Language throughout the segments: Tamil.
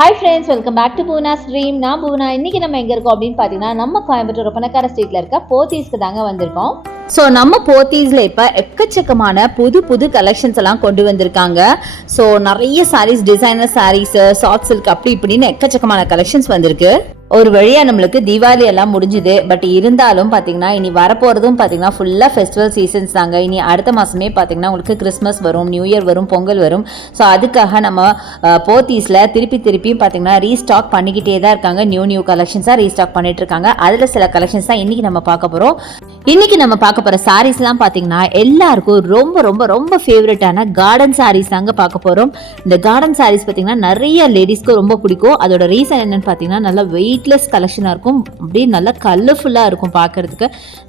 Hi friends, welcome back to Poona's dream. நான் பூனா. இன்றைக்கி நம்ம எங்கே இருக்கோம் அப்படின்னு பார்த்தீங்கன்னா, நம்ம கோயம்புத்தூர் ஒப்பனக்கார ஸ்ட்ரீட்டில் இருக்க போத்தீஸ்க்கு தாங்க வந்திருக்கோம். ஸோ நம்ம போத்தீஸில் இப்போ எக்கச்சக்கமான புது புது கலெக்ஷன்ஸ் எல்லாம் கொண்டு வந்திருக்காங்க. ஸோ நிறைய saris, designer saris, soft silk அப்படி இப்படின்னு எக்கச்சக்கமான கலெக்ஷன்ஸ் வந்திருக்கு. ஒரு வழியா நம்மளுக்கு தீபாவளி எல்லாம் முடிஞ்சுது. பட் இருந்தாலும் பார்த்தீங்கன்னா இனி வரப்போகிறதும் பார்த்தீங்கன்னா ஃபுல்லாக ஃபெஸ்டிவல் சீசன்ஸ் தாங்க. இனி அடுத்த மாதமே பார்த்தீங்கன்னா உங்களுக்கு கிறிஸ்மஸ் வரும், நியூ இயர் வரும், பொங்கல் வரும். ஸோ அதுக்காக நம்ம போத்தீஸில் திருப்பியும் பார்த்தீங்கன்னா ரீஸ்டாக் பண்ணிக்கிட்டே தான் இருக்காங்க. நியூ கலெக்ஷன்ஸாக ரீஸ்டாக் பண்ணிட்டு இருக்காங்க. அதில் சில கலெக்ஷன்ஸ் தான் இன்றைக்கி நம்ம பார்க்க போகிறோம். இன்றைக்கி நம்ம பார்க்க போகிற சாரீஸ்லாம் பார்த்தீங்கன்னா எல்லாருக்கும் ரொம்ப ரொம்ப ரொம்ப ஃபேவரட்டான கார்டன் சாரீஸ் தாங்க பார்க்க போகிறோம். இந்த கார்டன் சாரீஸ் பார்த்தீங்கன்னா நிறைய லேடிஸ்க்கு ரொம்ப பிடிக்கும். அதோட ரீசன் என்னன்னு பார்த்தீங்கன்னா நல்லா வெயிட்லெஸ் கலெக்ஷனாக இருக்கும். அப்படியே நல்லா கலர்ஃபுல்லாக இருக்கும் பார்க்குறதுக்கு.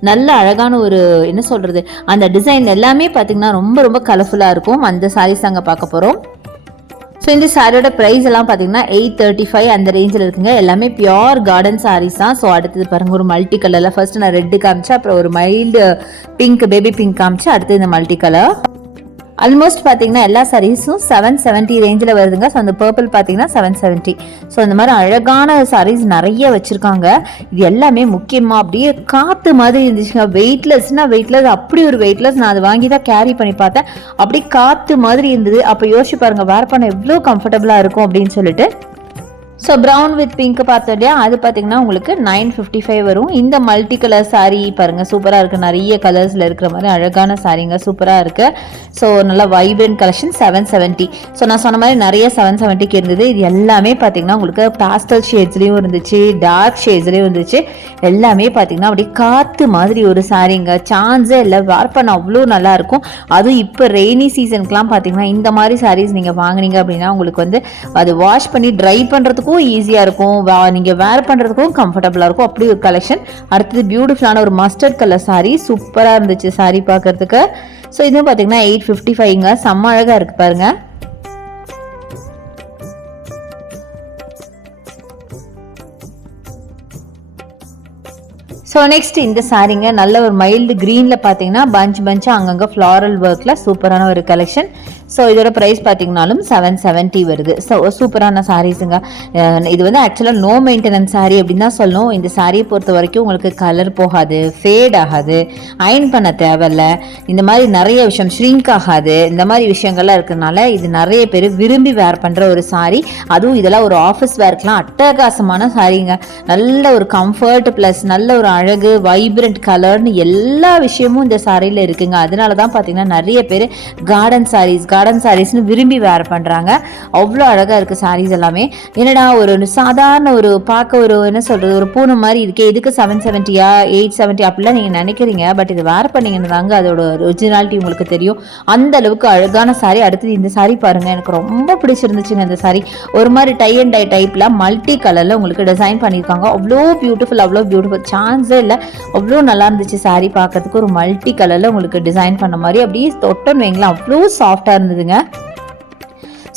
நல்ல அழகான ஒரு என்ன சொல்கிறது, அந்த டிசைன் எல்லாமே பார்த்திங்கன்னா ரொம்ப ரொம்ப கலர்ஃபுல்லாக இருக்கும். அந்த சாரீஸ் தாங்க பார்க்க போகிறோம். ஸோ இந்த சாரியோட ப்ரைஸ் எல்லாம் பார்த்தீங்கன்னா 835 அந்த ரேஞ்சில் இருக்குங்க. எல்லாமே பியோர் கார்டன் சாரீஸ் தான். ஸோ அடுத்தது பாருங்கள், ஒரு மல்டி கலரில் ஃபர்ஸ்ட் நான் ரெட்டு காமிச்சேன், அப்புறம் ஒரு மைல்டு பிங்க், பேபி பிங்க் காமிச்சு, அடுத்து இந்த மல்டி கலர். ஆல்மோஸ்ட் பார்த்தீங்கன்னா எல்லா சாரீஸும் 770 ரேஞ்சில் வருதுங்க. ஸோ அந்த பர்பிள் பார்த்தீங்கன்னா 770. ஸோ இந்த மாதிரி அழகான சாரீஸ் நிறைய வச்சுருக்காங்க. இது எல்லாமே முக்கியமாக அப்படியே காற்று மாதிரி இருந்துச்சுங்க. வெயிட்லெஸ் அப்படி ஒரு வெயிட்லெஸ். நான் அதை வாங்கி தான் கேரி பண்ணி பார்த்தேன். அப்படி காற்று மாதிரி இருந்தது. அப்போ யோசிச்சு பாருங்கள், வேர் பண்ண எவ்வளோ கம்ஃபர்டபுளாக இருக்கும் அப்படின்னு சொல்லிட்டு. ஸோ ப்ரௌன் வித் பிங்க் பார்த்தோம் இல்லையா, அது பார்த்தீங்கன்னா உங்களுக்கு 955 வரும். இந்த மல்டி கலர் சாரீ பாருங்கள், சூப்பராக இருக்குது. நிறைய கலர்ஸில் இருக்கிற மாதிரி அழகான சாரீங்க, சூப்பராக இருக்குது. ஸோ நல்லா வைப்ரண்ட் கலெக்ஷன் 770. ஸோ நான் சொன்ன மாதிரி நிறைய 770க்கு இருந்தது. இது எல்லாமே பார்த்தீங்கன்னா உங்களுக்கு பாஸ்டல் ஷேட்ஸ்லேயும் இருந்துச்சு, டார்க் ஷேட்ஸ்லேயும் இருந்துச்சு. எல்லாமே பார்த்தீங்கன்னா அப்படியே காற்று மாதிரி ஒரு சாரீங்க, சான்ஸே இல்லை. வேர் பண்ண அவ்வளோ நல்லாயிருக்கும். அதுவும் இப்போ ரெய்னி சீசனுக்குலாம் பார்த்தீங்கன்னா இந்த மாதிரி சாரீஸ் நீங்கள் வாங்கினீங்க அப்படின்னா உங்களுக்கு வந்து அது வாஷ் பண்ணி ட்ரை பண்ணுறதுக்கு ஈஸியா இருக்கும், நீங்க வேர் பண்றதுக்கும் கம்ஃபர்டபுளா இருக்கும். அப்படி ஒரு கலெக்ஷன். அடுத்தது பியூட்டிஃபுல்லான ஒரு மஸ்டர்ட் கலர் சாரி, சூப்பரா இருந்துச்சு சாரி பார்க்கறதுக்கு. ஸோ இதுவும் பார்த்தீங்கன்னா 855ங்க. செம்ம அழகா இருக்கு பாருங்க. ஸோ நெக்ஸ்ட் இந்த சாரீங்க நல்ல ஒரு மைல்டு க்ரீனில் பார்த்தீங்கன்னா பஞ்சாக அங்கங்கே ஃப்ளாரல் ஒர்க்கில் சூப்பரான ஒரு கலெக்ஷன். ஸோ இதோட ப்ரைஸ் பார்த்தீங்கன்னாலும் 770 வருது. ஸோ சூப்பரான சாரீஸுங்க. இது வந்து ஆக்சுவலாக நோ மெயின்டெனன்ஸ் சாரீ அப்படின்னு தான் சொல்லணும். இந்த சாரியை பொறுத்த வரைக்கும் உங்களுக்கு கலர் போகாது, ஃபேட் ஆகாது, அயன் பண்ண தேவையில்ல, இந்த மாதிரி நிறைய விஷயம் ஷ்ரிங்க் ஆகாது. இந்த மாதிரி விஷயங்கள்லாம் இருக்கிறதுனால இது நிறைய பேர் விரும்பி வேர் பண்ணுற ஒரு சாரீ. அதுவும் இதெல்லாம் ஒரு ஆஃபீஸ் வேர்க்கெலாம் அட்டகாசமான சாரீங்க. நல்ல ஒரு கம்ஃபர்ட் ப்ளஸ் நல்ல ஒரு அழகு, வைப்ரண்ட் கலர்னு எல்லா விஷயமும் இந்த சாரியில் இருக்குங்க. அதனால தான் பார்த்தீங்கன்னா நிறைய பேர் கார்டன் சாரீஸ்னு விரும்பி வேர் பண்ணுறாங்க. அவ்வளோ அழகாக இருக்குது சாரீஸ் எல்லாமே. என்னடா ஒரு சாதாரண ஒரு பார்க்க ஒரு என்ன சொல்கிறது, ஒரு பூனை மாதிரி இருக்கே, இதுக்கு 770 870 அப்படிலாம் நீங்கள் நினைக்கிறீங்க. பட் இது வேர் பண்ணிங்கன்னு தாங்க அதோட ஒரிஜினாலிட்டி உங்களுக்கு தெரியும். அந்த அளவுக்கு அழகான சாரீ. அடுத்தது இந்த சாரீ பாருங்கள், எனக்கு ரொம்ப பிடிச்சிருந்துச்சுங்க இந்த சாரீ. ஒரு மாதிரி டை அண்ட் டை டைப்பில் மல்டி கலரில் உங்களுக்கு டிசைன் பண்ணியிருக்காங்க. அவ்வளோ பியூட்டிஃபுல் சான்ஸே இல்லை. அவ்வளோ நல்லா இருந்துச்சு சாரீ பார்க்கறதுக்கு. ஒரு மல்டி கலரில் உங்களுக்கு டிசைன் பண்ண மாதிரி அப்படியே தொட்டோன்னு வைங்களா, அவ்வளோ சாஃப்டாக இருந்ததுங்க.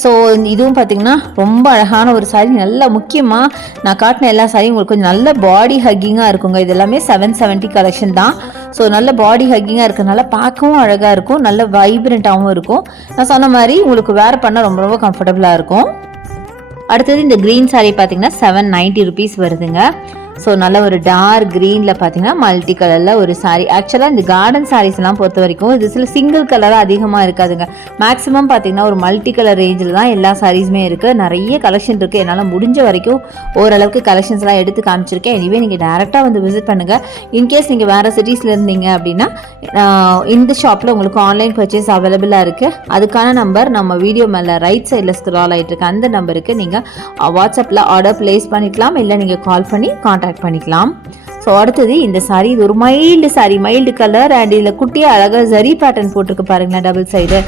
ஸோ இதுவும் பார்த்தீங்கன்னா ரொம்ப அழகான ஒரு சாரீ. நல்லா முக்கியமாக நான் காட்டின எல்லா சாரியும் உங்களுக்கு கொஞ்சம் நல்ல பாடி ஹக்கிங்காக இருக்குங்க. இது எல்லாமே 770 கலெக்ஷன் தான். ஸோ நல்ல பாடி ஹக்கிங்காக இருக்கிறதுனால பார்க்கவும் அழகாக இருக்கும், நல்ல வைப்ரண்ட்டாகவும் இருக்கும். நான் சொன்ன மாதிரி உங்களுக்கு வேர் பண்ண ரொம்ப ரொம்ப கம்ஃபர்டபுளாக இருக்கும். அடுத்தது இந்த க்ரீன் சாரீ பார்த்தீங்கன்னா 790 ருபீஸ் வருதுங்க. ஸோ நல்ல ஒரு டார்க் க்ரீனில் பார்த்தீங்கன்னா மல்டி கலரில் ஒரு சாரீ. ஆக்சுவலாக இந்த கார்டன் சாரீஸ்லாம் பொறுத்த வரைக்கும் இது சில சிங்கிள் கலராக அதிகமாக இருக்காதுங்க. மேக்ஸிமம் பார்த்தீங்கன்னா ஒரு மல்டி கலர் ரேஞ்சில் தான் எல்லா சாரீஸுமே இருக்குது. நிறைய கலெக்ஷன் இருக்குது. என்னால் முடிஞ்ச வரைக்கும் ஓரளவுக்கு கலெக்ஷன்ஸ்லாம் எடுத்து காமிச்சிருக்கேன். எனிவே நீங்கள் டேரெக்டாக வந்து விசிட் பண்ணுங்கள். இன்கேஸ் நீங்கள் வேறு சிட்டிஸில் இருந்தீங்க அப்படின்னா இந்த ஷாப்பில் உங்களுக்கு ஆன்லைன் பர்ச்சேஸ் அவைலபிளாக இருக்குது. அதுக்கான நம்பர் நம்ம வீடியோ மேலே ரைட் சைடில் ஸ்க்ரால் ஆகிட்டு இருக்கு. அந்த நம்பருக்கு நீங்கள் வாட்ஸ்அப்பில் ஆர்டர் ப்ளேஸ் பண்ணிக்கலாம், இல்லை நீங்கள் கால் பண்ணி கான்டாக்ட் பண்ணிக்கலாம். ஸோ அடுத்தது இந்த சாரீ, இது ஒரு மைல்டு கலர் அண்ட் இதில் குட்டியாக அழகாக ஜரி பேட்டர்ன் போட்டிருக்கு பாருங்களேன், டபுள் சைடு.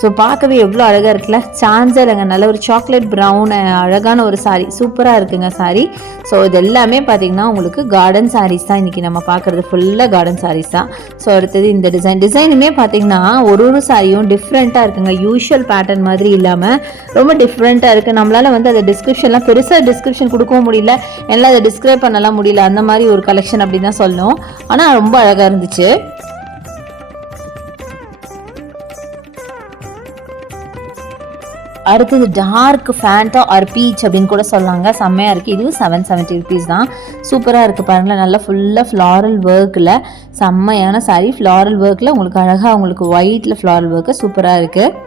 ஸோ பார்க்கவே எவ்வளோ அழகாக இருக்குல்ல, சான்ஸே இல்லைங்க. நல்ல ஒரு சாக்லேட் ப்ரௌன் அழகான ஒரு சாரீ, சூப்பராக இருக்குங்க சாரீ. ஸோ இது எல்லாமே பார்த்தீங்கன்னா உங்களுக்கு கார்டன் சாரீஸ் தான். இன்றைக்கி நம்ம பார்க்குறது ஃபுல்லாக கார்டன் சாரீஸ் தான். ஸோ அடுத்தது இந்த டிசைனுமே பார்த்தீங்கன்னா ஒரு சாரியும் டிஃப்ரெண்ட்டாக இருக்குங்க. யூஷுவல் பேட்டர்ன் மாதிரி இல்லாமல் ரொம்ப டிஃப்ரெண்ட்டாக இருக்குது. நம்மளால் வந்து அதை டிஸ்கிரிப்ஷன்லாம் பெருசாக டிஸ்கிரிப்ஷன் கொடுக்கவும் முடியல, எல்லாம் அதை டிஸ்கிரைப் பண்ணலாம் முடியல. அந்த மாதிரி ஒரு கலெக்ஷன் அப்படின்னு தான் சொல்லணும். ஆனால் ரொம்ப அழகாக இருந்துச்சு. அடுத்தது டார்க் ஃபேண்டா ஆர் பீச் அப்படின்னு கூட சொல்லாங்க, செம்மையாக இருக்குது. இதுவும் 770 ருபீஸ் தான். சூப்பராக இருக்குது பாருங்களேன், நல்லா ஃபுல்லாக ஃப்ளாரல் ஒர்க்கில் செம்மையான சாரீ. ஃப்ளாரல் ஒர்க்கில் உங்களுக்கு அழகாக உங்களுக்கு ஒயிட்டில் ஃப்ளாரல் ஒர்க்கு சூப்பராக இருக்குது.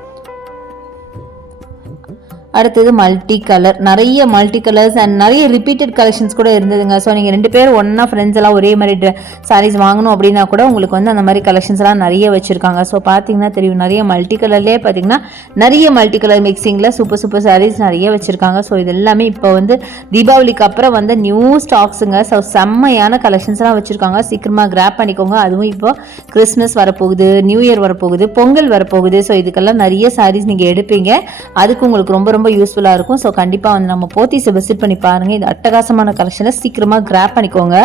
அடுத்தது மல்டி கலர், நிறைய மல்டி கலர்ஸ் அண்ட் நிறைய ரிப்பீட்டட் கலெக்ஷன்ஸ் கூட இருந்ததுங்க. ஸோ நீங்கள் 2 பேர் ஒன்றா ஃப்ரெண்ட்ஸ் எல்லாம் ஒரே மாதிரி சாரீஸ் வாங்கணும் அப்படின்னா கூட உங்களுக்கு வந்து அந்த மாதிரி கலெக்ஷன்ஸ் எல்லாம் நிறைய வச்சுருக்காங்க. ஸோ பார்த்தீங்கன்னா தெரியும், நிறைய மல்டி கலர்லேயே பார்த்தீங்கன்னா நிறைய மல்டி கலர் மிக்சிங்கில் சூப்பர் சூப்பர் சாரீஸ் நிறைய வச்சுருக்காங்க. ஸோ இது எல்லாமே இப்போ வந்து தீபாவளிக்கு அப்புறம் வந்து நியூ ஸ்டாக்ஸுங்க. ஸோ செம்மையான கலெக்ஷன்ஸ்லாம் வச்சுருக்காங்க, சீக்கிரமாக கிராப் பண்ணிக்கோங்க. அதுவும் இப்போ கிறிஸ்மஸ் வரப்போகுது, நியூ இயர் வரப்போகுது, பொங்கல் வரப்போகுது. ஸோ இதுக்கெல்லாம் நிறைய சாரீஸ் நீங்கள் எடுப்பீங்க, அதுக்கு உங்களுக்கு ரொம்ப ரொம்ப யூஸ்ஃபுல்லாக இருக்கும். ஸோ கண்டிப்பாக வந்து நம்ம போத்தீஸை விசிட் பண்ணி பாருங்கள். இது அட்டகாசமான கலெக்ஷனை சீக்கிரமாக கிராப் பண்ணிக்கோங்க.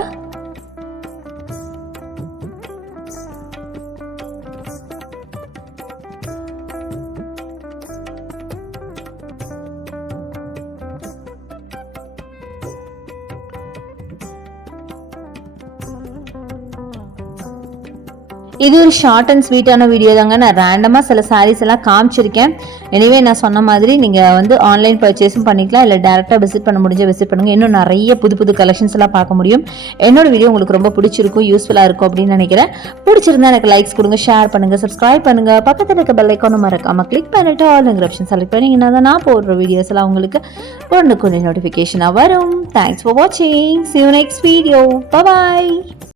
இது ஒரு ஷார்ட் அண்ட் ஸ்வீட்டான வீடியோ தாங்க. நான் ரேண்டமாக சில சாரீஸ் எல்லாம் காமிச்சிருக்கேன். எனிவே நான் சொன்ன மாதிரி நீங்கள் வந்து ஆன்லைன் பர்ச்சேஸும் பண்ணிக்கலாம், இல்லை டேரெக்டாக விசிட் பண்ண முடிஞ்ச விசிட் பண்ணுங்கள். இன்னும் நிறைய புது புது கலெக்ஷன்ஸ் எல்லாம் பார்க்க முடியும். என்னோட வீடியோ உங்களுக்கு ரொம்ப பிடிச்சிருக்கும், யூஸ்ஃபுல்லாக இருக்கும் அப்படின்னு நினைக்கிறேன். பிடிச்சிருந்தா எனக்கு லைக்ஸ் கொடுங்க, ஷேர் பண்ணுங்கள், சப்ஸ்கிரைப் பண்ணுங்கள். பக்கத்தில் இருக்க பெல் ஐக்கானும் மறக்காமல் கிளிக் பண்ணிட்டு ஆல்ங்கிற ஆப்ஷன் செலக்ட் பண்ணிங்கன்னா தான் நான் போடுற வீடியோஸ் எல்லாம் உங்களுக்கு ஒன்றுக்கு நோட்டிஃபிகேஷனாக வரும். தேங்க்ஸ் ஃபார் வாட்சிங். See you next video. Bye bye.